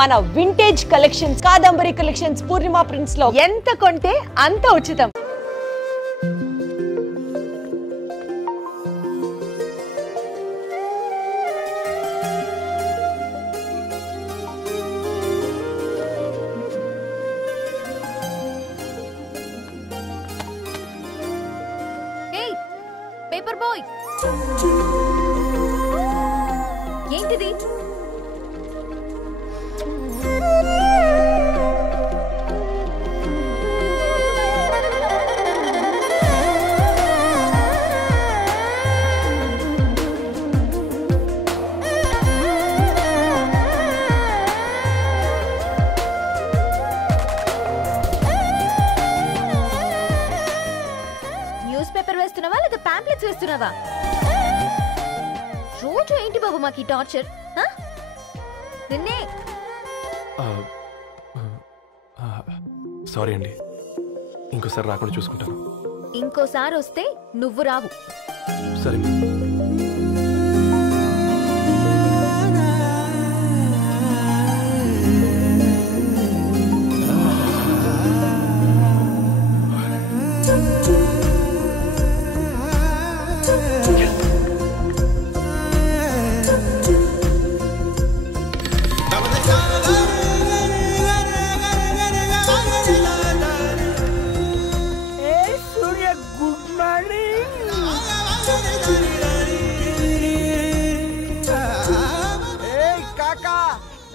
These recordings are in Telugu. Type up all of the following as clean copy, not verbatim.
మన వింటేజ్ కలెక్షన్స్ కాదంబరి కలెక్షన్స్ పూర్ణిమ ప్రింట్స్ లో ఎంత కొంటే అంత ఉచితం. పేపర్ బాయ్ ఏంటిది? న్యూస్ పేపర్ వేస్తున్నావా లేదా పాంప్లెట్స్ వేస్తున్నావా? రోజు ఏంటి బాబు మాకు టార్చర్? నిన్నే సారీ అండి, ఇంకోసారి రాకుండా చూసుకుంటాను. ఇంకోసారి వస్తే నువ్వు రావు. సరే.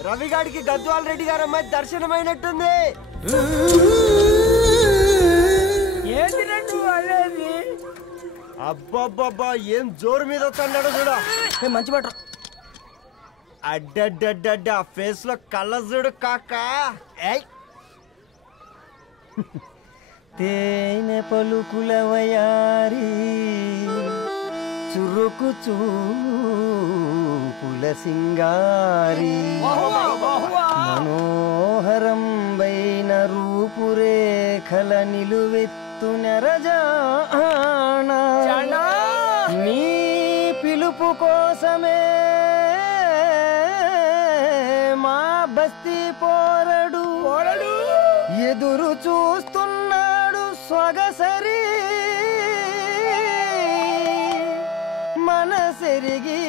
రవిగాడికి గద్వాల్ రెడ్డి గారు అమ్మాయి దర్శనమైనట్టుంది. అబ్బాబ్బా ఏం జోరు మీద వస్తున్నాడు చూడు. మంచి మాట. అడ్డడ్డడ్డ ఫేస్ లో కళ్ళ చూడు కాకా. తేనె పలుకుల వయారి చురుకు చూపుల సింగారి మనోహరం వైన రూపురేఖల నిలువెత్తు నెరజానా నీ పిలుపు కోసమే మా బస్తీ పోరడు ఎదురు చూస్తున్నాడు సొగసరి మనసెరిగి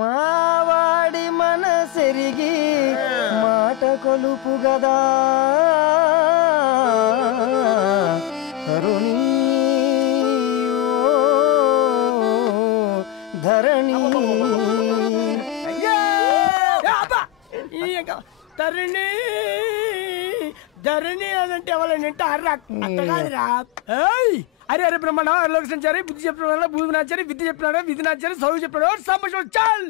మావాడి మనసెరిగి మాట కొలుపు గదా తరుణి ధరణి తరుణి ధరణి అనంటే ఎవరైనా అట్లా కాదురా. అరే అరే బ్రహ్మణ లోక సంచారి బుద్ధి చెప్పిన భూమినాచారి విద్య చెప్పినాడు విధినాచారి చదువు చెప్పినాడు సంభాషణ చాల్.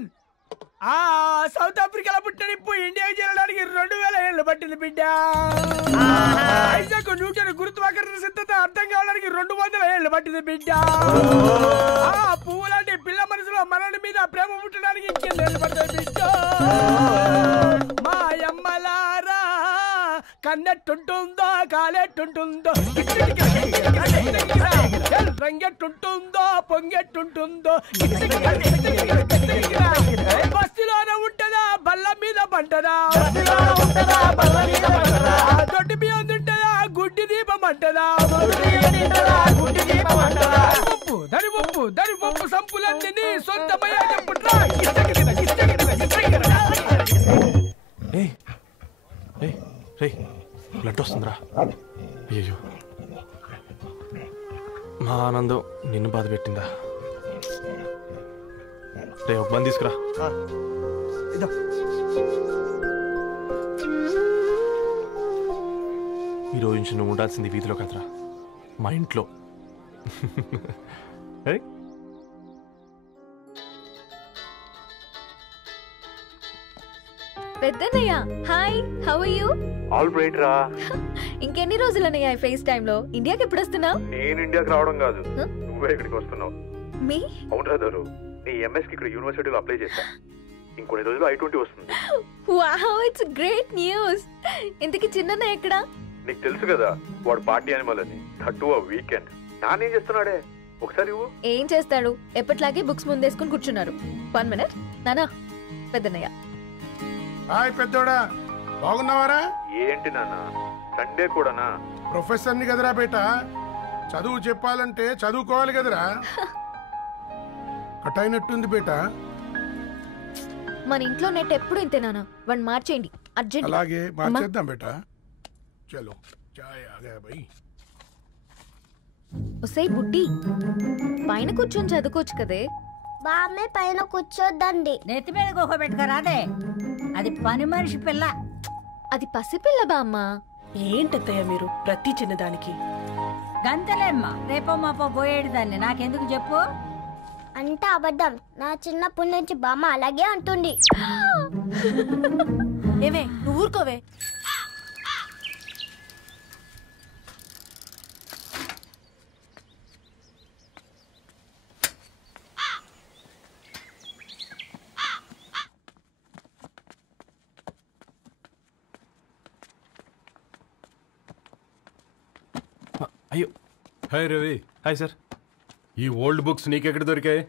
సౌత్ ఆఫ్రికాలో పుట్టిన ఇప్పుడు ఇండియాకి చేరడానికి 2000 ఏళ్ళు పట్టింది బిడ్డ. ఐజాక్ న్యూటన్ గురుత్వాకర్షణ సిద్ధత అర్థం కావడానికి 200 ఏళ్ళు పట్టింది బిడ్డ. పువ్వు లాంటి పిల్ల మనసులో మనని మీద ప్రేమ పుట్టడానికి ఇంకేళ్ళు పడుతుంది బిడ్డ. మా అమ్మలారా కన్నెట్టుంటుందో కాలెట్టుంటుందో రంగెట్టుంటుందో పొంగెట్టుంటుందో బస్తిలోనే ఉంటదా బల్ల మీద పంటదా దొడ్డి బియ్యం తింటదా గుడ్డి దీపం అంటదా దరి పప్పు సంపులన్నీ సొంతమయ్యా చెప్పుట్రా. బ్లడ్ వస్తుందిరా. అయ్యో మా ఆనందం నిన్ను బాధ పెట్టిందా? రే ఒక బంద్ తీసుకురా. ఈరోజు నుంచి నువ్వు ఉండాల్సింది వీధిలో కదరా, మా ఇంట్లో. పెద్దన్నయ్య hi, how are you? All right రా. ఇంకెన్ని రోజులన్నయ్య ఫేస్ టైమ్ లో? ఇండియాకి ఎప్పుడు వస్తున్నావు? నేను ఇండియాకి రావడం కాదు, నువ్వే ఇక్కడికి వస్తున్నావు. మీ అవునరా దరు, నీ ఎంఎస్ కి ఇక్కడ యూనివర్సిటీలో అప్లై చేశా. ఇంకొన్ని రోజులు I-20 వస్తుంది. Wow, it's great news. ఇంతకి చిన్నన్నయ్య ఎక్కడ? నీకు తెలుసు కదా వాడు పార్టీ అనిమల్ అని, థర్టు ఆ వీకెండ్. నానేం చేస్తున్నాడే ఒకసారి ఏం చేస్తాడు, ఎప్పట్లాగే బుక్స్ ముందేసుకుని కూర్చున్నారు. 1 minute నానా. పెద్దన్నయ్య హాయ్ పెద్దోడా, బాగున్నావారా? ఏంటి నాన్న సండే కూడానా? ప్రొఫెసర్ని కదరా బేట, చదువు చెప్పాలంటే చదువుకోవాలి కదరా. కట్ అయినట్టుంది బేట. మన ఇంట్లో నెట్ ఎప్పుడు ఇంతేనా? వన్ మార్చేయండి అర్జెంట్. అలాగే మార్చేద్దాం బేట. చలో చాయ్ ఆ గయా భయ్. ఒసై బుడ్డి, పైన కూర్చొని చదువుకోవచ్చు కదే. బామ్మే పైన కూర్చోద్దండి. నెత్తి మీద గుహ పెట్టుకోరాదే, అది పని మనిషి పిల్ల. అది పసిపిల్ల బామ్మ. ఏంటత్తయ్య మీరు ప్రతి చిన్నదానికి? గంతలేమ్మా, రేపో మాపో పోయేడు దాన్ని నాకెందుకు చెప్పు. అంటే అబద్ధం. నా చిన్నప్పటి నుంచి బామ్మ అలాగే అంటుంది. ఏవే నువ్వు ఊరుకోవే. అయ్యో. హాయ్ రవి. Hi sir. ఈ ఓల్డ్ బుక్స్ నీకెక్కడ దొరికాయి?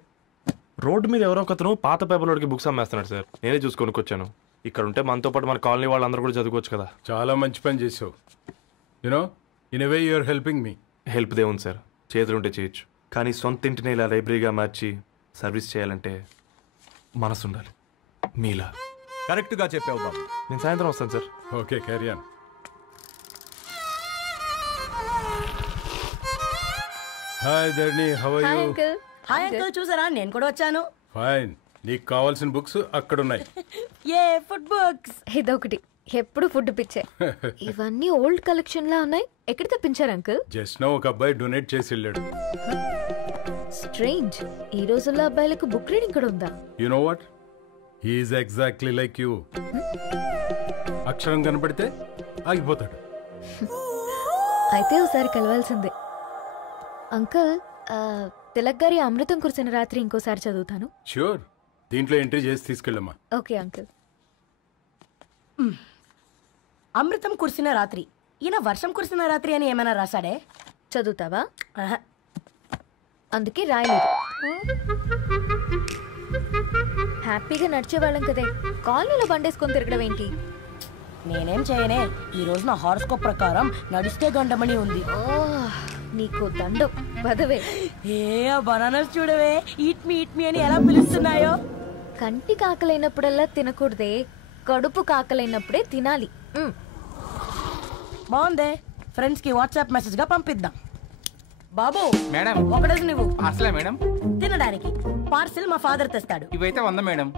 రోడ్డు మీద ఎవరో ఒకతను పాత పేపర్లోకి బుక్స్ అమ్మేస్తున్నాడు సార్. నేనే చూసుకొని వచ్చాను. ఇక్కడ ఉంటే మనతో పాటు మన కాలనీ వాళ్ళందరూ కూడా చదువుకోవచ్చు కదా. చాలా మంచి పని చేసావు. You know in a way you are helping me. Help దేవుంది సార్, చేతులుంటే చేయొచ్చు. కానీ సొంత ఇంటిని ఇలా లైబ్రరీగా మార్చి సర్వీస్ చేయాలంటే మనసు ఉండాలి. మీలా కరెక్ట్గా చెప్పావు బాబు. నేను సాయంత్రం వస్తాను sir. Okay, carry on. Hi Dharni, how are you? Hi uncle, చూసారా నేను కూడా వచ్చాను. ఫైన్. నీకు కావాల్సిన బుక్స్ అక్కడ ఉన్నాయి. ఏ ఫుడ్ బుక్స్? ఇదొకటి, ఎప్పుడు ఫుడ్ పిచ్చే. ఇవన్నీ ఓల్డ్ కలెక్షన్ లా ఉన్నాయి. ఎక్కడ తెప్పించారు అంకుల్? జస్ట్ నో ఒక అబ్బాయి డొనేట్ చేసి వెళ్ళాడు. స్ట్రేంజ్, ఈ రోజుల్లో అబ్బాయిలకు బుక్ రీడింగ్ కూడా ఉందా? You know what, he is exactly like you. అక్షరం కనపడితే ఆగిపోతాడు. అయితే ఒకసారి కలవాల్సిందే. అంకుల్, తిలక్ గారి అమృతం కురిసిన రాత్రి ఇంకోసారి చదువుతాను. ష్యూర్, దీంట్లో ఎంట్రీ చేసి తీసుకెళ్ళమ్మా. Okay uncle. అమృతం కురిసిన రాత్రి. ఈయన వర్షం కురిసిన రాత్రి అని ఏమైనా రాశాడే? చదువుతావా? ఆహా. అందుకే రాయలేదు. హ్యాపీగా నడిచేవాళ్ళం కదే, కాలనీలో బండేసుకొని తిరగడం ఏంటి? నేనేం చేయనే, ఈ రోజు నా హారోస్కోప్ ప్రకారం నడిస్తే గండమని ఉంది. నీకు దండం బదవే. ఏ బనానాస్ చూడవే, ఈట్ మీ అని ఎలా పిలుస్తున్నాయో. కంటి కాకలైనప్పుడల్లా తినకూడదే, కడుపు కాకలైనప్పుడే తినాలి. బాగుందే, ఫ్రెండ్స్ కి వాట్సాప్ మెసేజ్ గా పంపిద్దాం. బాబు మేడం, ఒకటేసి నువ్వు అసలే మేడం తినడానికి పార్సిల్ మా ఫాదర్ తెస్తాడు. ఇవైతే 100 మేడం.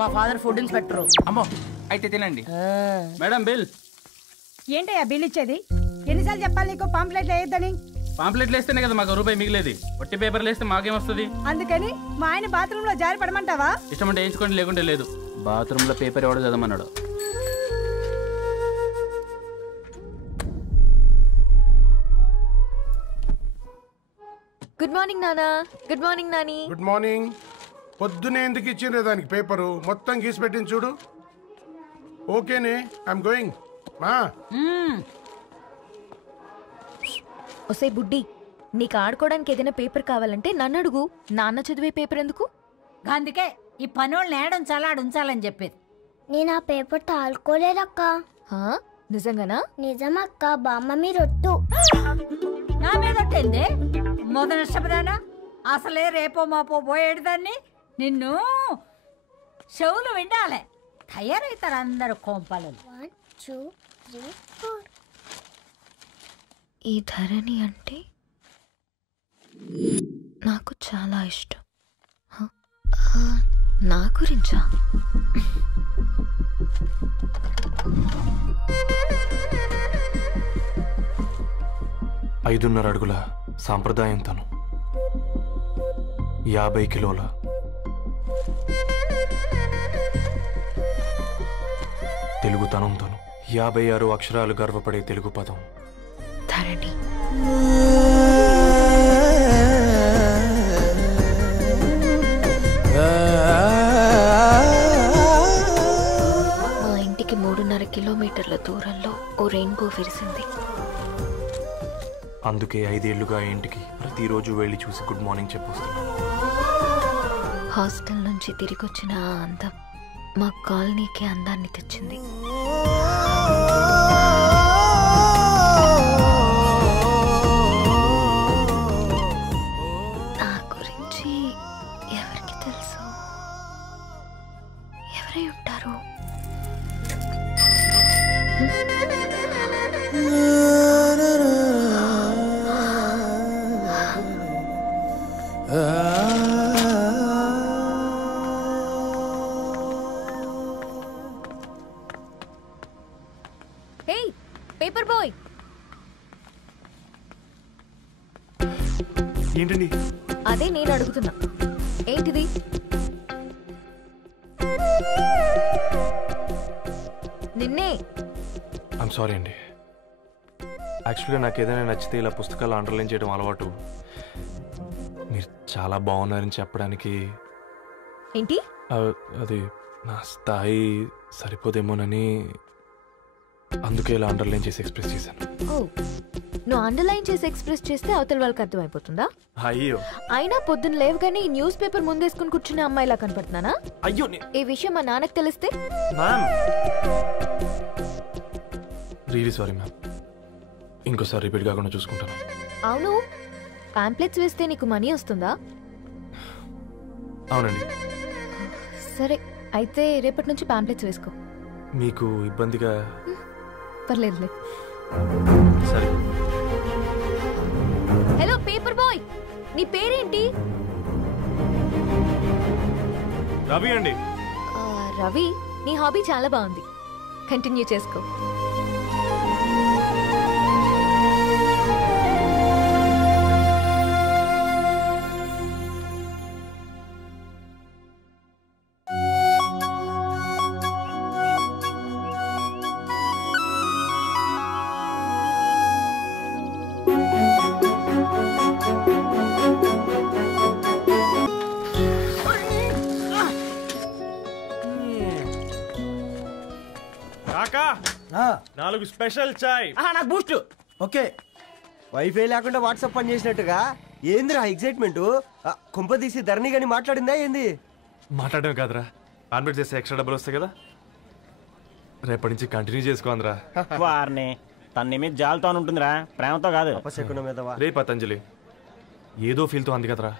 మా ఫాదర్ ఫుడ్ ఇన్స్పెక్టర్. అమ్మో, అయితే తినండి. Madam bill. ఏంటయ్యా బిల్ ఇచ్చేది? ఎన్నిసార్లు చెప్పాలి నీకు పాంప్లెట్లు వేయొద్దని? పాంప్లెట్లు వేస్తేనే కదా మాకు రూపాయి మిగిలేది. వట్టి పేపర్లు వేస్తే మాకేమొస్తుంది? అందుకని మా ఆయన బాత్రూమ్ లో జారి పడమంటావా? ఇష్టమంటే వేయించుకోండి, లేకుంటే లేదు. బాత్రూమ్ లో పేపర్ ఎవడో చదవమన్నాడు. గుడ్ మార్నింగ్ నానా. Good morning Nani. Good morning. పొద్దునే ఎందుకు ఇచ్చిండ్రే దానికి పేపరు? మొత్తం గీసి పెట్టింది చూడు. ఓకేనే, ఐఎమ్ గోయింగ్. మా ఒసే బుడ్డి, నీకు ఆడుకోవడానికి ఏదైనా పేపర్ కావాలంటే నన్ను అడుగు. నాన్న చదివే పేపర్ ఎందుకు? అందుకే ఈ పనోళ్ళని ఏడుంచాలా ఉంచాలని చెప్పేది. నేను ఆ పేపర్ తాలుకోలేదక్క. నిజంగానా? నిజమక్క, బామ్మ మీరొట్టు. నా మీద ఒట్టేంది? మొదటి నష్టపదానా? అసలే రేపో మాపో పోయేడు దాన్ని. నిన్ను చెవులు విండాలే, తయారవుతారు అందరు కోంపాలు. 1 2 3 4. ఈ ధరణి అంటే నాకు చాలా ఇష్టం. నా గురించా? ఐదున్నర అడుగుల సాంప్రదాయం తను, 50 కిలోల తెలుగుతనం తను, 56 అక్షరాలు గర్వపడే తెలుగు పదం ధరణి. మా ఇంటికి 3.5 కిలోమీటర్ల దూరంలో ఓ రెయిన్బో విరిసింది. అందుకే 5 ఏళ్లుగా ఇంటికి ప్రతిరోజు వెళ్ళి చూసి గుడ్ మార్నింగ్ చెప్పొస్తున్నాను. హాస్టల్ నుంచి తిరిగి వచ్చిన ఆ అందం మా కాలనీకి అందాన్ని తెచ్చింది. నా గురించి ఎవరికి తెలుసు? ఎవరై ఉంటారు? పేపర్ బాయ్, ఏంటండి? అదే నేను అడుగుతున్నా, ఏంటిది? నిన్నే. ఐమ్ సారీ అండి. యాక్చువల్గా నాకు ఏదైనా నచ్చితే ఇలా పుస్తకాలు అండర్లైన్ చేయడం అలవాటు. మీరు చాలా బాగున్నారని చెప్పడానికి. ఏంటి? అది నా స్థాయి సరిపోదేమోనని అందుకే ఇలా అండర్లైన్ చేసి ఎక్స్ప్రెస్ చేశాను. ఓ, నువ్వు అండర్లైన్ చేసి ఎక్స్ప్రెస్ చేస్తే అవతల వాళ్ళకి అర్థమైపోతుందా? అయ్యో, అయినా పొద్దున్న లేవగానే ఈ న్యూస్ పేపర్ ముందేసుకుని కూర్చునే అమ్మాయిలా కనపడుతున్నానా? అయ్యో, ఈ విషయం మా నాన్నకు తెలిస్తే? Ma'am, really sorry ma'am. ఇంకోసారి రిపీట్ కాకుండా చూసుకుంటాను. అవును, పాంప్లెట్స్ వేస్తే నీకు మనీ వస్తుందా? అవునండి. సరే, అయితే రేపటి నుంచి పాంప్లెట్స్ వేసుకో. మీకు ఇబ్బందిగా? పర్లేదులే. సరే. హలో పేపర్ బాయ్, నీ పేరేంటి? రవి అండి. రవి, నీ హాబీ చాలా బాగుంది, కంటిన్యూ చేసుకో. నాలుగు స్పెషల్ చాయ్. నాకు బూస్ట్. ఓకే, వైఫై లేకుండా వాట్సాప్ పని చేసినట్టుగా ఏందిరా ఎక్సైట్మెంట్? కుంప తీసి ధరణి గాని మాట్లాడిందా ఏంది? మాట్లాడడం కాదురా, కాన్వర్ట్ చేస్తే ఎక్స్ట్రా డబ్బులు వస్తాయి కదా, రేపటి నుంచి కంటిన్యూ చేసుకోందిరా. వారిని తన మీద జాలతో ఉంటుందిరా, ప్రేమతో కాదు. రే పతంజలి, ఏదో ఫీల్తో అంది కదరా,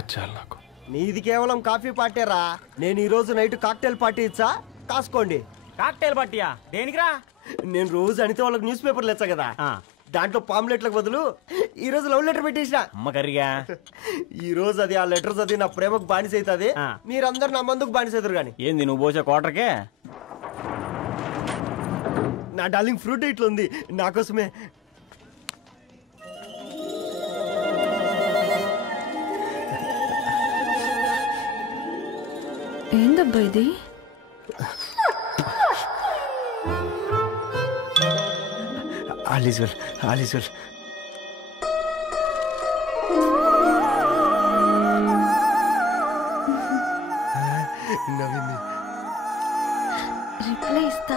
అచ్చాలి నాకు. నీది కేవలం కాఫీ పార్టీరా. నేను ఈ రోజు నైట్ కాక్టైల్ పార్టీ ఇచ్చా, కాసుకోండి. కాక్టైల్ పార్టీయా? దేనికిరా? నేను రోజు అనితే వాళ్ళకి న్యూస్ పేపర్లు ఇచ్చా కదా, దాంట్లో పాంప్లెట్లకు బదులు ఈ రోజు లవ్ లెటర్ పెట్టేసిన. అమ్మకరిగా ఈ రోజు అది ఆ లెటర్ చదివి నా ప్రేమకు బానిస అవుతుంది, మీరందరు నా మందుకు బానిస అవుతారు. కానీ ఏంది నువ్వు పోసే కోటర్కే? నా డార్లింగ్ ఫ్రూట్ ఇట్లా ఉంది నా కోసమే. ఏందబ్బా ఇది? All is well, all is well. నవ్వింది. రిప్లై ఇస్తా.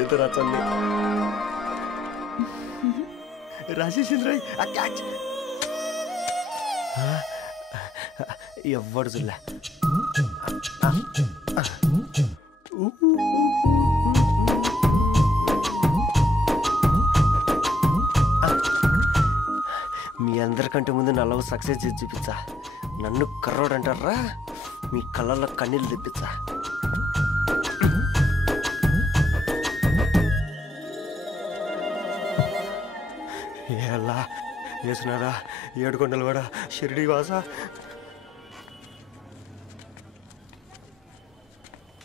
ఏదో రాచండి రాజేసింద్ర క్యాచ్. ఎవ్వడు చూడలే. మీ అందరికంటే ముందు నా లవ్ సక్సెస్ చేసి చూపించా. నన్ను కర్రోడు అంటారా, మీ కళ్ళల్లో కన్నీళ్ళు తెప్పించా. ఎలా వేసినారా ఏడుకొండలు కూడా షిరిడి వాస.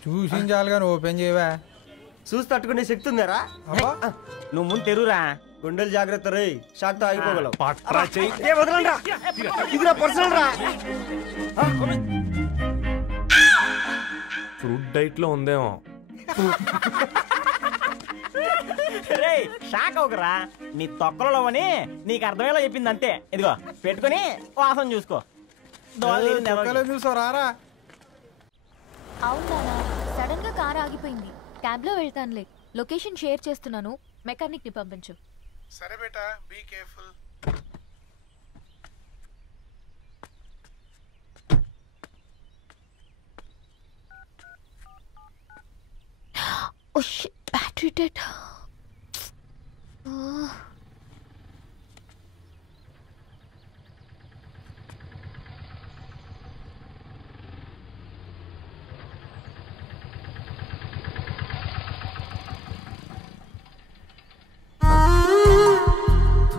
చూసించాలి కానీ ఓపెన్ చేయవా? చూసి తట్టుకునే శక్తి ఉందారా? నువ్వు ముందు తెరురా. గుండెలు జాగ్రత్త రే, షాక్తో ఆగిపోగలవు. ఫ్రూట్ డైట్ లో ఉందేమో. రే షాక్ అవకరా, నీ తొక్కలలో అని నీకు అర్థమయ్యేలా చెప్పింది అంతే. ఇదిగో పెట్టుకుని వాసన చూసుకో. చూసారా? అవునా, సడన్ గా కార్ ఆగిపోయింది. క్యాబ్ లో వెళ్తానులే, లొకేషన్ షేర్ చేస్తున్నాను, మెకానిక్ ని పంపించు. సరే బేటా, be careful. Battery dead.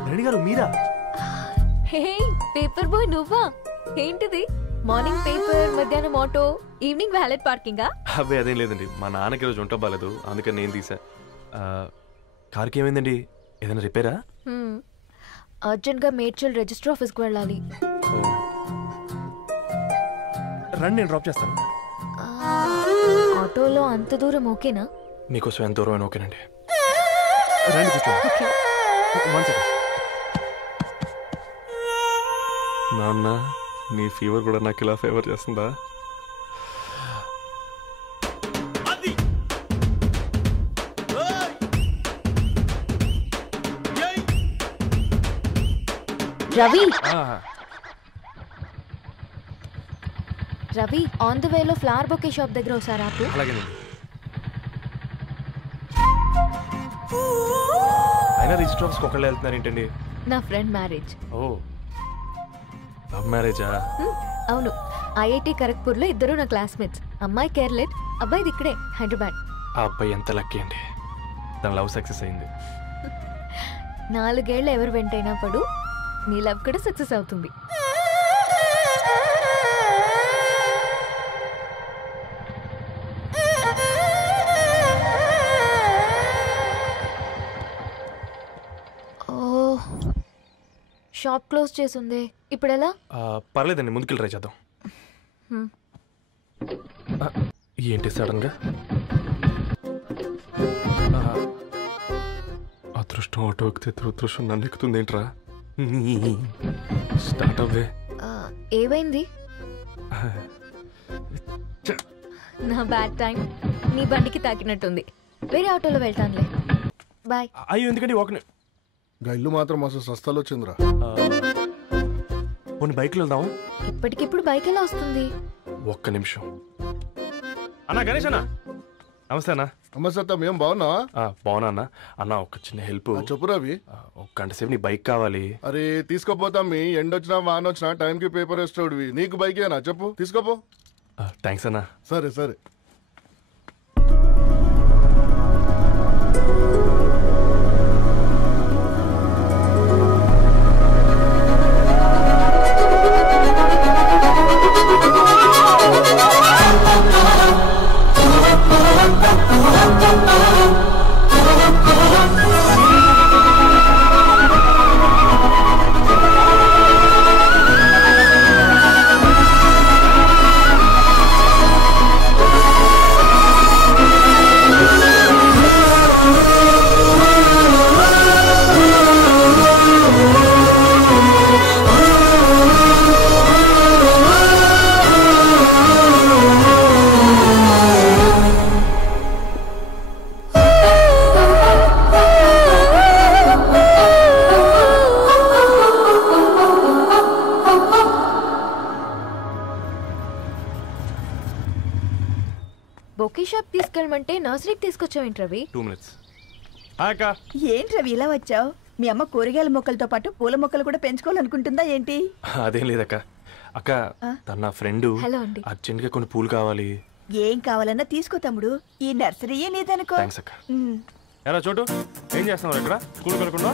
Reddy గారు మీరా? హే పేపర్ బాయ్ నువ్వా? ఏంటిది మార్నింగ్ పేపర్, మధ్యాహ్నం ఆటో, ఈవినింగ్ వ్యాలెట్ పార్కింగా? అబ్బాయి అదేం లేదండి, మా నాన్నకి రోజు ఉంట బాగాలేదు, అందుకని నేను తీసా. కార్కి ఏమైందండి? ఏదైనా రిపేరా? అర్జెంట్గా మేడ్చల్ రిజిస్టర్ ఆఫీస్కి వెళ్ళాలి. రండి నేను డ్రాప్ చేస్తాను. ఆటోలో అంత దూరం ఓకేనా? మీకోసం ఎంత దూరం అయినా ఓకేనండి. రండి కూర్చోండి. నాన్న నీ ఫీవర్ కూడా నాకు ఇలా ఫేవర్ చేస్తుందా? రవి రవి ఆన్ ద వేలో ఫ్లవర్ బొకే షాప్ దగ్గర ఒకసారి ఆపు. అలాగేనండి. అయినా రిజిస్టర్ ఆఫీస్కి ఒకళ్ళు వెళ్తున్నారు ఏంటండి? నా ఫ్రెండ్ మ్యారేజ్. ఓ లవ్ మ్యారేజా? అవును, ఐఐటి ఖరగ్పూర్లో ఇద్దరు నా క్లాస్మేట్స్. అమ్మాయి కేర్లెట్, అబ్బాయిది ఇక్కడే హైదరాబాద్. ఆ అబ్బాయి ఎంత లక్కీ అండి, తన లవ్ సక్సెస్ అయింది. 4 ఏళ్ళు ఎవరు వెంటైనా పడు, నీ లవ్ కూడా సక్సెస్ అవుతుంది. షాప్ క్లోజ్ చేసింది, ఇప్పుడు ఎలా? పర్లేదండి, ముందుకెళ్ళి ట్రై చేద్దాం. ఏంటి సడన్గా? అదృష్టం ఆటో ఎక్కితే దురదృష్టం నన్ను ఎక్కుతుంది ఏంట్రా? స్టార్ట్ అవ్వే. ఏమైంది? నా బ్యాడ్ టైం నీ బండికి తాకినట్టుంది. వేరే ఆటోలో వెళ్తానులే, బాయ్. అయ్యో ఎందుకండి ఒక ఇల్లు మాత్రం అసలు సస్తాలో వచ్చిందిరా. కొన్ని బైక్లో వెళ్దాం. ఇప్పటికిప్పుడు బైక్ ఎలా వస్తుంది? ఒక్క నిమిషం. అన్నా గణేష్ అన్న, నమస్తే అన్న. నమస్తే, ఏం బాగున్నావా? బాగున్నా అన్న. అన్న ఒక చిన్న హెల్ప్. చెప్పు రవి. ఒక గంట సేపు నీ బైక్ కావాలి. అరే తీసుకోపోతాం, మీ ఎండొచ్చినా వాన వచ్చినా టైంకి పేపర్ వేస్తాడువి. నీకు బైక్ ఏనా చెప్పు, తీసుకోపో. థ్యాంక్స్ అన్న. సరే సరే. బొకే షాప్ తీసుకెళ్ళమంటే నర్సరీకి తీసుకొచ్చావేంటి రవి? 2 minutes. ఏంటి రవి ఇలా వచ్చావు? మీ అమ్మ కూరగాయల మొక్కలతో పాటు పూల మొక్కలు కూడా పెంచుకోవాలనుకుంటుందా ఏంటి? అదేం లేదక్క. అక్క తన ఫ్రెండ్ అర్జెంట్ గా కొన్ని పూలు కావాలి. ఏం కావాలన్నా తీసుకో తమ్ముడు, ఈ నర్సరీయే నీదనుకో. థాంక్స్ అక్క. ఎరా చోటు, ఏం చేస్తున్నావు ఇక్కడ? స్కూల్ వెళ్ళకుండా?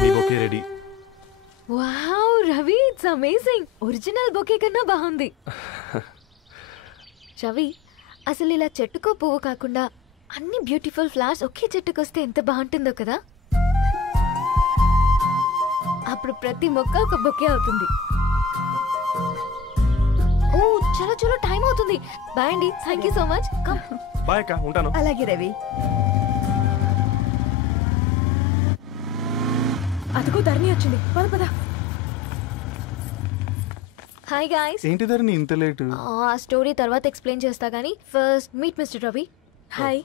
మీ bouquet ready. Wow Ravi, it's amazing. Original bouquet కన్నా బాగుంది. రవి, అసలు ఇలా చెట్టుకో పువ్వు కాకుండా అన్ని బ్యూటిఫుల్ ఫ్లవర్స్ ఒకే చెట్టుకు వస్తే ఎంత బాగుంటుందో కదా. అప్పుడు ప్రతి మొక్క ఒక బొకే అవుతుంది. ఓ చలో చలో, టైం అవుతుంది. బాయ్ అండి, thank you so much. Bye అక్క, ఉంటాను. అలాగే రవి. అదిగో ధరణి వచ్చింది, పద పద. Hi guys. ఏంటి ధరణి ఇంత లేట్? ఆ స్టోరీ తర్వాత ఎక్స్ప్లెయిన్ చేస్తా గానీ first meet mister Ravi. Hi.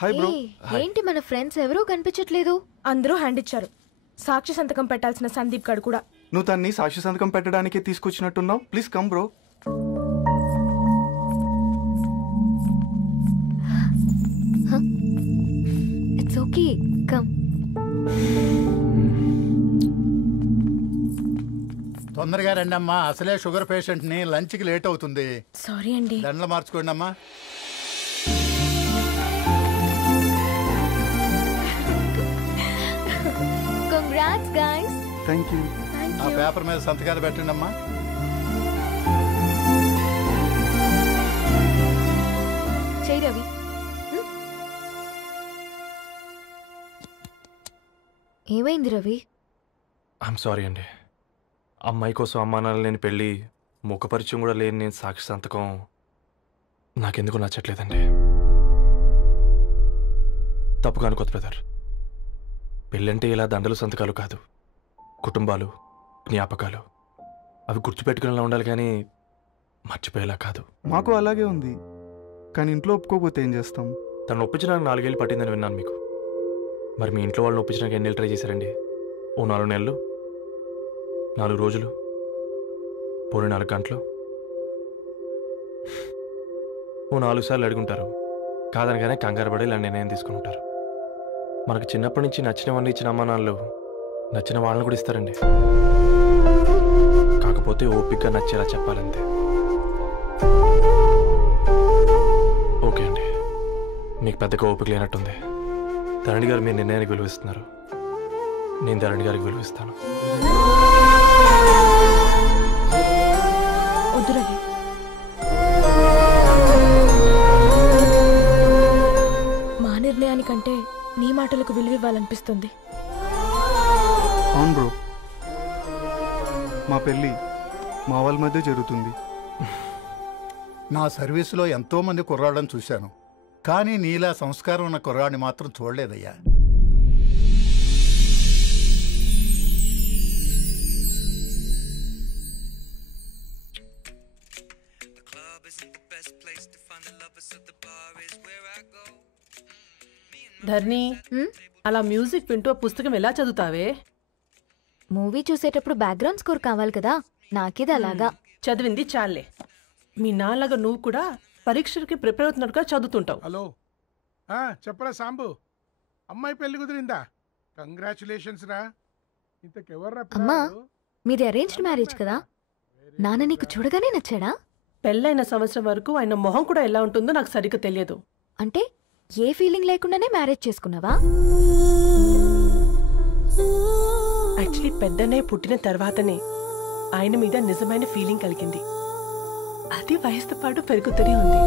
Hi bro. ఏంటి మన ఫ్రెండ్స్ ఎవరూ కనిపించట్లేదు? అందరూ హ్యాండ్ ఇచ్చారు. సాక్షి సంతకం పెట్టాల్సిన సందీప్ గడు కూడా. నువ్వు తన్ని సాక్షి సంతకం పెట్టడానికే తీసుకొచ్చినట్టున్నావు. Please come bro. It's okay, come. తొందరగా రండి అమ్మా, అసలే షుగర్ పేషెంట్ ని, లంచ్ కి లేట్ అవుతుంది. సారీ అండి. దండలు మార్చుకోండి అమ్మా. Congrats guys. Thank you. ఆ పేపర్ మీద సంతకాలు పెట్టండి అమ్మా. చెయ్ రవి. ఏమైంది రవి? ఐఎమ్ సారీ అండి. అమ్మాయి కోసం అమ్మా నాన్న లేని పెళ్ళి, ముఖపరిచయం కూడా లేని నేను సాక్షి సంతకం నాకెందుకు నచ్చట్లేదండి. తప్పుగా అనుకోదు బ్రదర్. పెళ్ళంటే ఇలా దండలు సంతకాలు కాదు, కుటుంబాలు, జ్ఞాపకాలు. అవి గుర్తుపెట్టుకునేలా ఉండాలి కానీ మర్చిపోయేలా కాదు. మాకు అలాగే ఉంది, కానీ ఇంట్లో ఒప్పుకోకపోతే ఏం చేస్తాం? తను ఒప్పించడానికి 4 ఏళ్ళు పట్టిందని విన్నాను మీకు. మరి మీ ఇంట్లో వాళ్ళని ఒప్పించడానికి ఎన్ని ఏళ్ళు ట్రై చేశారండి? ఓ 4 నెలలు, 4 రోజులు, పోనీ 4 గంటలు, ఓ 4 సార్లు అడుగుంటారు. కాదనగానే కంగారు పడి ఇలా నిర్ణయం తీసుకుని ఉంటారు. మనకు చిన్నప్పటి నుంచి నచ్చినవన్నీ ఇచ్చిన అమ్మ నాన్నలు నచ్చిన వాళ్ళని కూడా ఇస్తారండి. కాకపోతే ఓపికగా నచ్చేలా చెప్పాలంతే. ఓకే అండి, మీకు పెద్దగా ఓపిక లేనట్టుంది. ధరణి గారు మీ నిర్ణయానికి విలువిస్తున్నారు, నేను ధరణి గారికి విలువిస్తాను. వద్దురవి. మా నిర్ణయానికంటే నీ మాటలకు విలువివ్వాలనిపిస్తుంది. అవును బ్రో, మా పెళ్ళి మా వాళ్ళ మధ్య జరుగుతుంది. నా సర్వీసులో ఎంతో మంది కుర్రాళ్ళని చూశాను, కానీ నీలా సంస్కారం ఉన్న కుర్రాడిని మాత్రం చూడలేదయ్యా. ధర్ని, అలా మ్యూజిక్ వింటూ పుస్తకం ఎలా చదువుతావే? మూవీ చూసేటప్పుడు బ్యాక్గ్రౌండ్ స్కోర్ కావాలి కదా, నాకేది అలాగా. చదివింది చాలే. మీ నాన్నగా నువ్వు కూడా పరీక్షలకి ప్రిపేర్ అవుతున్నట్టుగా చదువుతుంటావు. హలో, చెప్పరా సాంబు, అమ్మాయి పెళ్లి కుదిరిందా? కంగ్రాచులేషన్స్ రా. ఇంతకెవర్రా? అమ్మా, మీది అరేంజ్డ్ మ్యారేజ్ కదా, నాన్న నీకు చూడగానే నచ్చాడా? పెళ్ళైన సంవత్సరం వరకు ఆయన మొహం కూడా ఎలా ఉంటుందో నాకు సరిగ్గా తెలియదు. అంటే ఏ ఫీలింగ్ లేకుండానే మ్యారేజ్ చేసుకున్నావా? యాక్చువల్లీ పెద్దన్నయ్య పుట్టిన తర్వాతనే ఆయన మీద నిజమైన ఫీలింగ్ కలిగింది. అది వయసుతో పాటు పెరుగుతూనే ఉంది.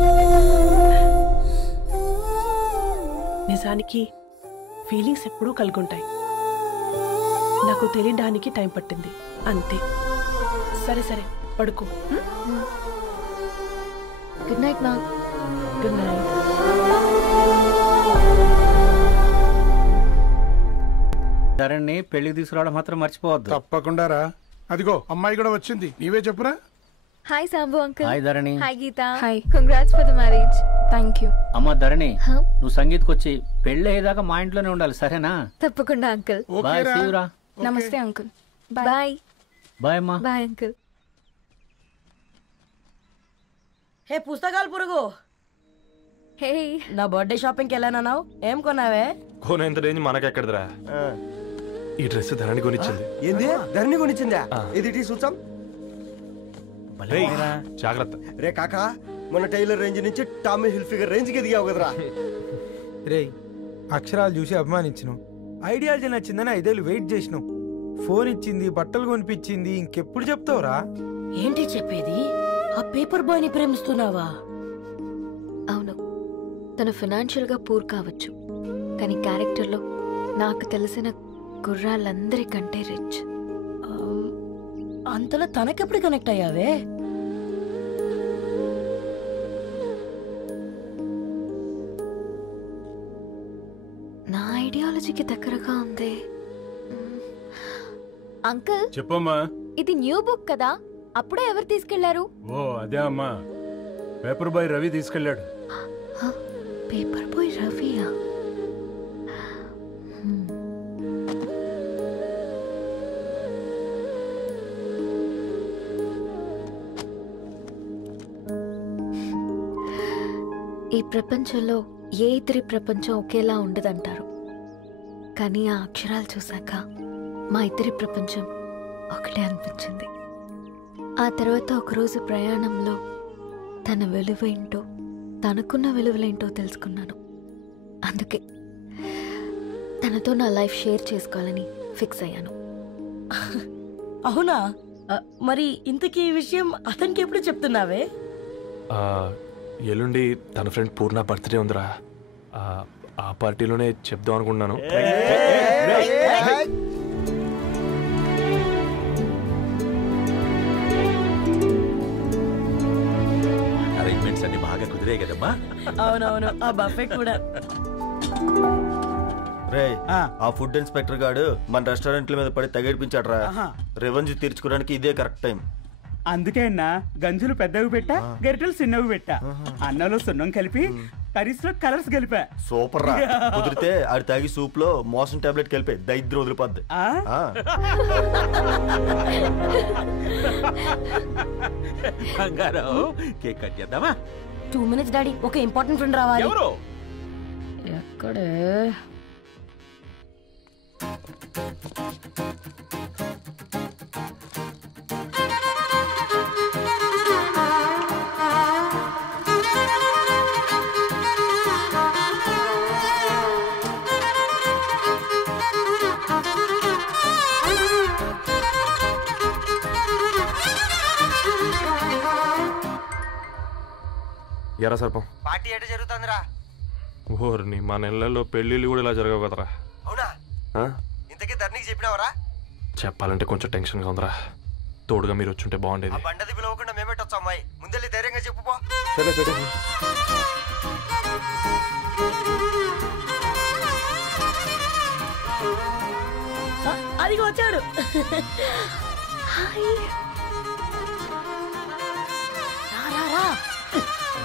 నిజానికి ఫీలింగ్స్ ఎప్పుడూ కలుగుంటాయి, నాకు తెలియడానికి టైం పట్టింది అంతే. సరే సరే, పడుకో. గుడ్ నైట్ మా. Good night. ధరణి పెళ్లికి తీసుకురావడం మాత్రం మర్చిపోవద్దు. తప్పకుండా రా. అదిగో అమ్మాయి కూడా వచ్చింది, నీవే చెప్పురా. Hi Sambu uncle. Hi Dharani. Hi Geetha. Hi. Congrats for the marriage. Thank you. అమ్మ ధరణి, నువ్వు సంగీత్కి వచ్చి పెళ్లి అయ్యేదాకా మా ఇంట్లోనే ఉండాలి, సరేనా? తప్పకుండా అంకుల్. బాయ్. సీయురా. నమస్తే అంకుల్. బాయ్. బాయ్ అమ్మా. Bye uncle. హే పుస్తకాలు పురుగు, హే నా బర్త్డే షాపింగ్కి వెళ్ళానన్నావు, ఏం కొన్నావే? కోనేంత రేంజ్ మనకెక్కడదిరా. ఈ డ్రెస్ ధరణి కొనిచ్చింది. ఏంది? ధరణి కొనిచ్చిందా? ఇది చూసాం. జాగ్రత్త రే కాకా, మన టైలర్ రేంజ్ నుంచి టామీ హిల్ఫిగర్ రేంజ్ కి ఎదిగావు కదరా. రే, అక్షరాలు చూసి అభిమానించను, ఐడియాలజీ నచ్చిందని 5 ఏళ్ళు వెయిట్ చేసినావు. ఫోన్ ఇచ్చింది, బట్టలు కొనిపించింది, ఇంకెప్పుడు చెప్తావురా? ఏంటి చెప్పేది? ఆ పేపర్ బాయ్ ని ప్రేమిస్తున్నావా? అవును, తను ఫైనాన్షియల్ గా పూర్ కావచ్చు, కానీ క్యారెక్టర్లో నాకు తెలిసిన కుర్రాళ్ళందరికంటే రిచ్. అంతలో తనకెప్పుడు కనెక్ట్ అయ్యావే? నా ఐడియాలజీకి దగ్గరగా ఉంది. అంకుల్ చెప్పమ్మా. ఇది న్యూ బుక్ కదా, అప్పుడే ఎవరు తీసుకెళ్లారు? ఓ అదే అమ్మా, పేపర్ బాయ్ రవి తీసుకెళ్ళాడు. పేపర్ బాయ్ రవియా? ఈ ప్రపంచంలో ఏ ఇద్దరి ప్రపంచం ఒకేలా ఉండదంటారు, కానీ ఆ అక్షరాలు చూశాక మా ఇద్దరి ప్రపంచం ఒకటే అనిపించింది. ఆ తర్వాత ఒకరోజు ప్రయాణంలో తన విలువేంటో, తనకున్న విలువలేంటో తెలుసుకున్నాను. అందుకే తనతో నా లైఫ్ షేర్ చేసుకోవాలని ఫిక్స్ అయ్యాను. అవునా? మరి ఇంతకీ ఈ విషయం అతనికి ఎప్పుడు చెప్తున్నావే? ఎల్లుండి తన ఫ్రెండ్ పూర్ణ బర్త్డే ఉందిరా. ఆ పార్టీలోనే చెప్దాం అనుకున్నాను. అరేంజ్మెంట్స్ అన్ని బాగా కుదిరే కదమ్మా. అవునవును, ఆ బఫే కూడా. రే, ఆ ఫుడ్ ఇన్స్పెక్టర్ గాడు మన రెస్టారెంట్ల మీద పడి తగేడిపించాడ్రా. రెవెన్యూ తీర్చుకోవడానికి ఇదే కరెక్ట్ టైం. అందుకే అన్న గంజులు పెద్దవి పెట్టా, గరిటెలు చిన్నవి పెట్టా, అన్నంలో సున్నం కలిపి కర్రీస్ లో కలర్స్ కలిపా. సూపర్ రా. కుదిరితే ఆడి తాగి సూప్ లో మోషన్ టాబ్లెట్ కలిపే దైద్యం వదిలిపోద్ది. బంగారం, కేక్ కట్ చేద్దామా? 2 minutes డాడీ, ఒక ఇంపార్టెంట్ ఫ్రెండ్ రావాలి. ఎవరు? ఎక్కడే? ఎరా సర్పం, పార్టీ ఎట జరుగుతుందిరా? ఓర్ని మా నెలల్లో పెళ్ళిళ్ళు కూడా ఇలా జరగవు కదరా. అవునా? ఇంతకీ ధరణికి చెప్పినావరా? చెప్పాలంటే కొంచెం టెన్షన్గా ఉందిరా. తోడుగా మీరు వచ్చుంటే బాగుండేది. బండది పిలవకుండా మేమేటొచ్చా అమ్మాయి? ముందెళ్ళి ధైర్యంగా చెప్పుపో. సరే సరే. అదిగో వచ్చాడు.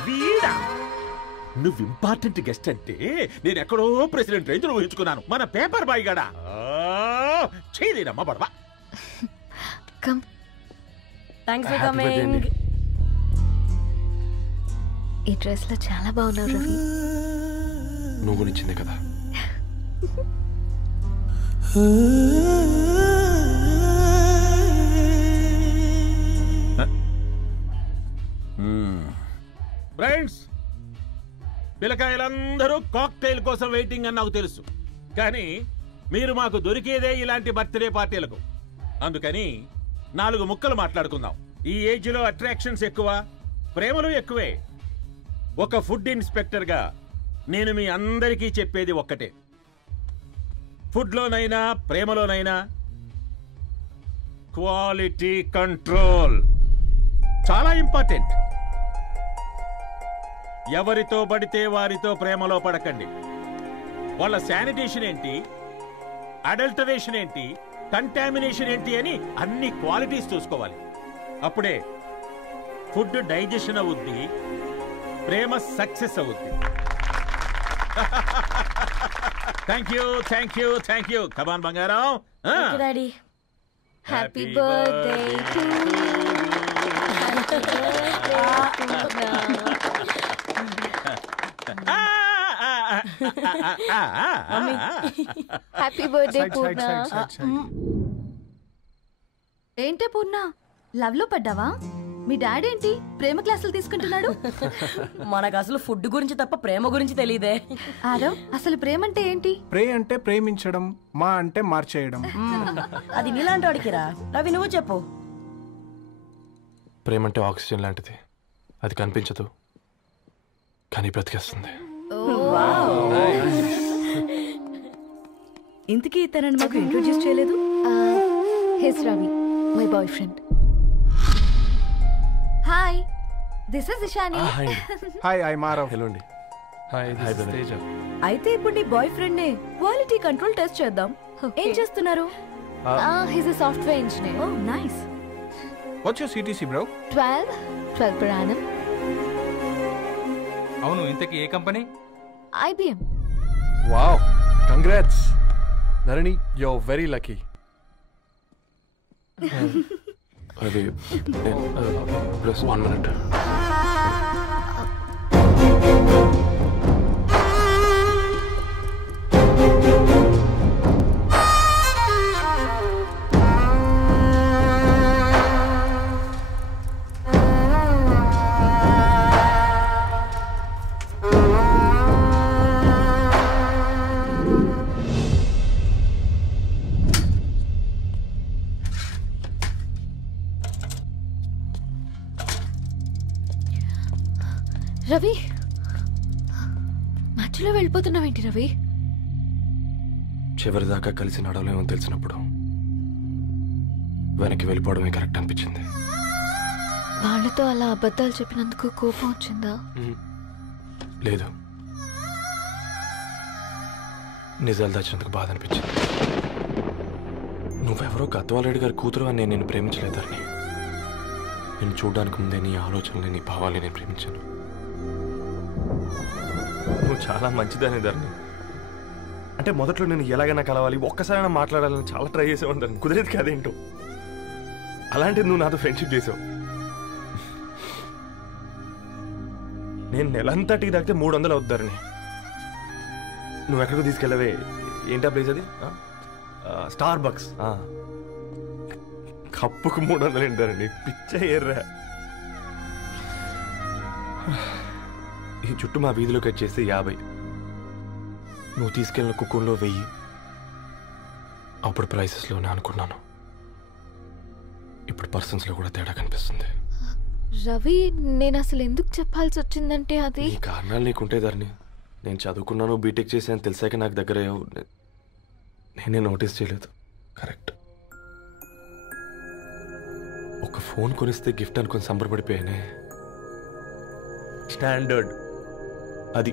వీడా? నువ్వు ఇంపార్టెంట్ గెస్ట్ అంటే నేను ఎక్కడో ప్రెసిడెంట్ రేంజ్ ఊహించుకున్నాను. మన పేపర్ బాయ్ గడా చేయలేదమ్మా బడవా. కమ్. Thanks for coming. ఈ డ్రెస్ లో చాలా బాగున్నావు రవి. నువ్వు గురించిందే కదా. ఫ్రెండ్స్, పిల్లకాయలందరూ కాక్టైల్ కోసం వెయిటింగ్ అని నాకు తెలుసు, కానీ మీరు మాకు దొరికేదే ఇలాంటి బర్త్డే పార్టీలకు. అందుకని 4 ముక్కలు మాట్లాడుకుందాం. ఈ ఏజ్ లో అట్రాక్షన్స్ ఎక్కువ, ప్రేమలు ఎక్కువే. ఒక ఫుడ్ ఇన్స్పెక్టర్ గా నేను మీ అందరికీ చెప్పేది ఒక్కటే, ఫుడ్లోనైనా ప్రేమలోనైనా క్వాలిటీ కంట్రోల్ చాలా ఇంపార్టెంట్. ఎవరితో పడితే వారితో ప్రేమలో పడకండి. వాళ్ళ శానిటేషన్ ఏంటి, అడల్టరేషన్ ఏంటి, కంటామినేషన్ ఏంటి అని అన్ని క్వాలిటీస్ చూసుకోవాలి. అప్పుడే ఫుడ్ డైజెషన్ అవుద్ది, ప్రేమ సక్సెస్ అవుద్ది. Thank you, thank you, thank you. Come on బంగారం. Daddy, happy birthday to happy birthday Purna. ఏంటే పూర్ణ, లవ్ లో పడ్డావా? మీ డాడీ ఏంటి ప్రేమ క్లాసులు తీసుకుంటున్నాడు? మనకు అసలు ఫుడ్ గురించి తప్ప ప్రేమ గురించి తెలియదే. ఆరవ్, అసలు ప్రేమ అంటే ఏంటి? ప్రే అంటే ప్రేమించడం, మా అంటే మార్చేయడం. అది నీలాంటి వాడికిరా. రవి, నువ్వు చెప్పు. ప్రేమ అంటే ఆక్సిజన్ లాంటిది. అది కనిపించదు కానీ బ్రతికేస్తుంది. ఇంతకీ తనని మాకు ఇంట్రొడ్యూస్ చేయలేదు. He's Ravi, my boyfriend. Hi, this is Ishani. Hi, I Maarav. Hello అండి. హాయ్, తేజ. అయితే ఇప్పుడు నీ బాయ్ ఫ్రెండ్ ని క్వాలిటీ కంట్రోల్ టెస్ట్ చేద్దాం. ఏం చేస్తున్నారు? He's a software engineer. Oh nice. What's your CTC bro? 12 per annum. అవును, ఇంతకీ ఏ కంపెనీ? IBM. Wow, congrats. Narani, you're very lucky. Ravi, just 1 minute. Ravi, మధ్యలో వెళ్ళిపోతున్నావేంటి రవి? చివరిదాకా కలిసి నడవలేమో తెలిసినప్పుడు వెనక్కి వెళ్ళిపోవడమే కరెక్ట్ అనిపించింది. వాళ్ళతో అలా అబద్ధాలు చెప్పినందుకు కోపం వచ్చిందా? లేదు, నిజాలు దాచినందుకు బాధ అనిపించింది. నువ్వెవరో గద్వాలరెడ్డి గారి కూతురు అని నేను ప్రేమించలేదని. నేను చూడడానికి ముందే నీ ఆలోచనలు, నీ భావాలని నేను ప్రేమించాను. నువ్వు చాలా మంచిదని ధరణి. అంటే మొదట్లో నేను ఎలాగైనా కలవాలి, ఒక్కసారైనా మాట్లాడాలని చాలా ట్రై చేసేవాడిని ధరణి. కుదిరేది కాదేంటో. అలాంటిది నువ్వు నాతో ఫ్రెండ్షిప్ చేసావు. నేను నెలంతటికి తాకితే 300 అవుతారని. నువ్వు ఎక్కడికి తీసుకెళ్ళవే? ఏంటా ప్లేస్ అది? Star bucks. కప్పుకు 300 ఏంటారండి, పిచ్చ ఎర్రా. ఈ చుట్టూ మా వీధిలోకి వచ్చేసి 50. నువ్వు తీసుకెళ్ళిన కుక్కర్లో 1000. అప్పుడు ప్రైసెస్లోనే అనుకున్నాను, ఇప్పుడు పర్సన్స్లో కూడా తేడా కనిపిస్తుంది. రవి, నేను అసలు ఎందుకు చెప్పాల్సి వచ్చిందంటే అది ఈ కారణాలు నీకుంటే ధరణి. నేను చదువుకున్నాను, బీటెక్ చేశాను తెలిసాక నాకు దగ్గర నేనే నోటీస్ చేయలేదు. కరెక్ట్. ఒక ఫోన్ కొనిస్తే గిఫ్ట్ అనుకుని సంబరపడిపోయానే. స్టాండర్డ్ అది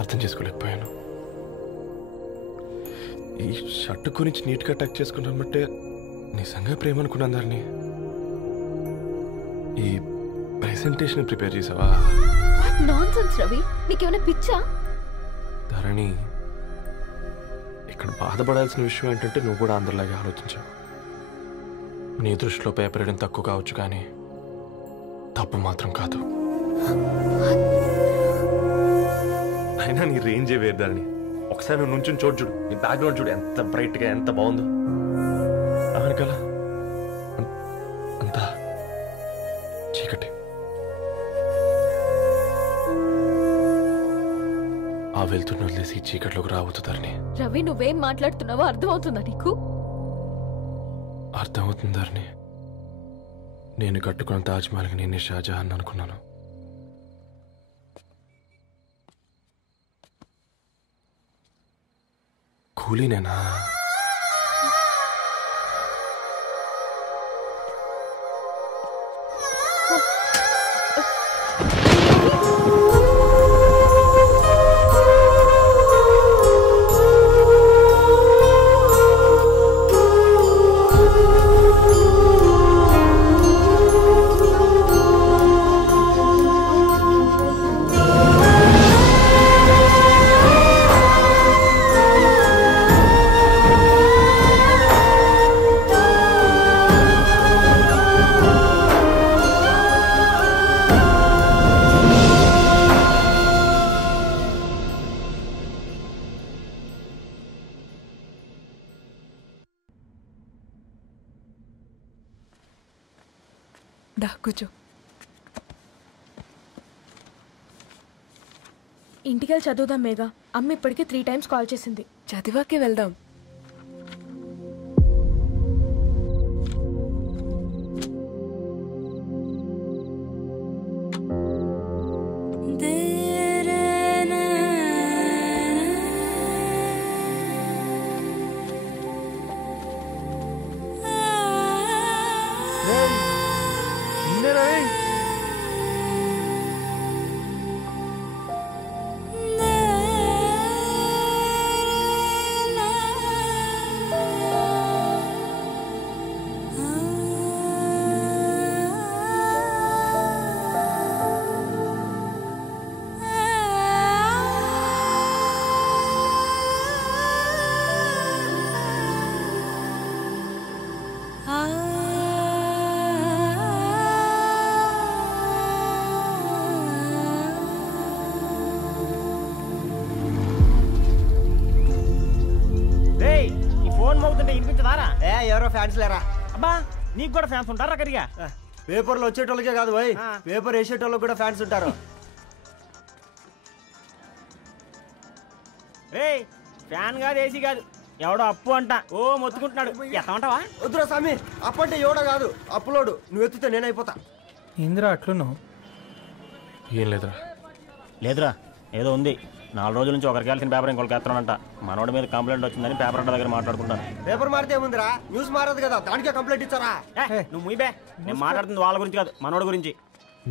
అర్థం చేసుకోలేకపోయాను. ఈ షర్ట్ గురించి నీట్గా టచ్ చేసుకున్నామంటే నిజంగా ప్రేమ అనుకున్నాను దాన్ని. ఈ ప్రెజెంటేషన్ ప్రిపేర్ చేసావా? నాన్సెన్స్ రవి, నీకేమైనా పిచ్చా? ధరణి, ఇక్కడ బాధపడాల్సిన విషయం ఏంటంటే నువ్వు కూడా అందరిలాగే ఆలోచించావు. నీ దృష్టిలో పేపర్ వేయడం తక్కువ కావచ్చు, కానీ తప్పు మాత్రం కాదు. అయినా నీ రేంజే వేరు ధరణి. ఒకసారి నువ్వు నుంచుని చూడు, నీ బ్యాక్గ్రౌండ్ చూడు ఎంత బ్రైట్గా, ఎంత బాగుందో. వెనకాల అంతా చీకటి. ఆ వెళ్తున్న వదిలేసి చీకట్లోకి రాబోతుందని. రవి, నువ్వేం మాట్లాడుతున్నావో అర్థమవుతుందా నీకు? అర్థమవుతుందని. నేను కట్టుకున్న తాజ్మహల్కి నేనే షాజహాన్ అనుకున్నాను. కూలీనేనా? కూర్చో. ఇంటికెళ్ళి చదువుదాం మేఘా. అమ్మ ఇప్పటికే 3 times కాల్ చేసింది. చదివాకే వెళ్దాం. ఫ్యాన్స్ లేరా. అబ్బా నీకు కూడా ఫ్యాన్స్ ఉంటారా కరిగా? పేపర్లో వచ్చేటోళ్ళకే కాదు పోయి, పేపర్ వేసేటోళ్ళకి కూడా ఫ్యాన్స్ ఉంటారు. రే ఫ్యాన్ కాదు ఏసీ కాదు, ఎవడో అప్పు అంట ఓ మొత్తుకుంటున్నాడు. ఎత్తమంటావా? వద్దురా స్వామి, అప్పు అంటే ఎవడో కాదు అప్పులోడు. నువ్వు ఎత్తుతే నేనైపోతా. ఇందిరా అట్లున్నావు? ఏం లేదురా. లేదురా ఏదో ఉంది. 4 రోజుల నుంచి ఒకరికి వెళ్ళిన పేపర్ ఇంకొకరికి ఎత్తనంట. మనోడి మీద కంప్లైంట్ వచ్చిందని పేపర్ అడ్డ దగ్గర మాట్లాడుకుంటాను. పేపర్ మారితే ఏముందిరా, న్యూస్ మారదు కదా, దానికే కంప్లైంట్ ఇచ్చారా? నువ్వు ముయ్యబే, నేను మాట్లాడుతుంది వాళ్ళ గురించి కాదు మనోడి గురించి.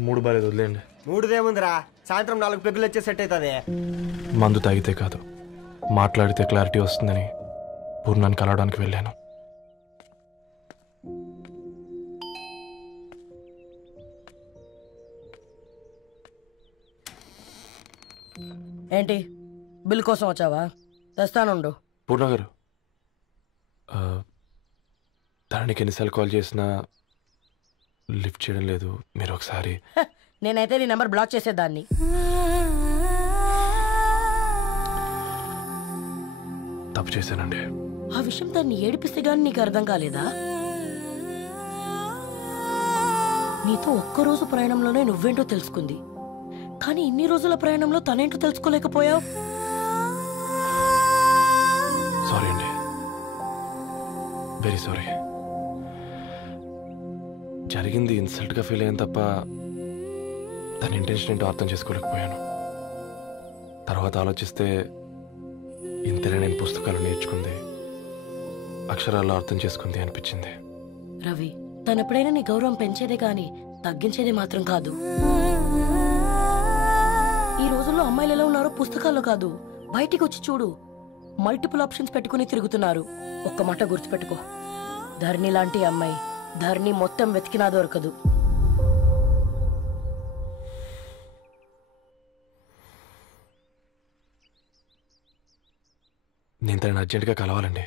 3 బాలేదు వదిలేండి. 3దేముందిరా, సాయంత్రం 4 పెగ్గులు వచ్చే సెట్ అవుతుంది. మందు తాగితే కాదు, మాట్లాడితే క్లారిటీ వస్తుందని పూర్ణాన్ని కలవడానికి వెళ్ళాను. ఏంటి బిల్ కోసం వచ్చావా? తెస్తానుండు. పూర్ణ గారు, దానికి ఎన్నిసార్లు కాల్ చేసినా లిఫ్ట్ చేయడం లేదు. మీరు ఒకసారి. నేనైతే నీ నెంబర్ బ్లాక్ చేసేదాన్ని. తప్పు చేశానండి. ఆ విషయం దాన్ని ఏడిపిస్తే గానీ నీకు అర్థం కాలేదా? నీతో ఒక్కరోజు ప్రయాణంలోనే నువ్వేంటో తెలుసుకుంది, కానీ ఇన్ని రోజుల ప్రయాణంలో తనేంటో తెలుసుకోలేకపోయావు. సారీ అండి, వెరీ సారీ. జరిగింది ఇన్సల్ట్గా ఫీల్ అయ్యాను తప్ప తన ఇంటెన్షన్ ఏంటో అర్థం చేసుకోలేకపోయాను. తర్వాత ఆలోచిస్తే ఇంతనే నేను పుస్తకాలు నేర్చుకుంది, అక్షరాల్లో అర్థం చేసుకుంది అనిపించింది. రవి, తనెప్పుడైనా నీ గౌరవం పెంచేదే కానీ తగ్గించేదే మాత్రం కాదు. ఈ రోజుల్లో అమ్మాయిలు ఎలా ఉన్నారో పుస్తకాల్లో కాదు, బయటికి వచ్చి చూడు. మల్టిపుల్ ఆప్షన్స్ పెట్టుకుని తిరుగుతున్నారు. ఒక్క మాట గుర్తుపెట్టుకో, ధరణి లాంటి అమ్మాయి ధరణి మొత్తం వెతికినా దొరకదు. నేను తనని అర్జెంటుగా కలవాలండి.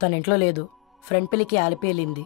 తన ఇంట్లో లేదు, ఫ్రెండ్ పెళ్లికి ఆలిపి వెళ్ళింది.